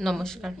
No musical.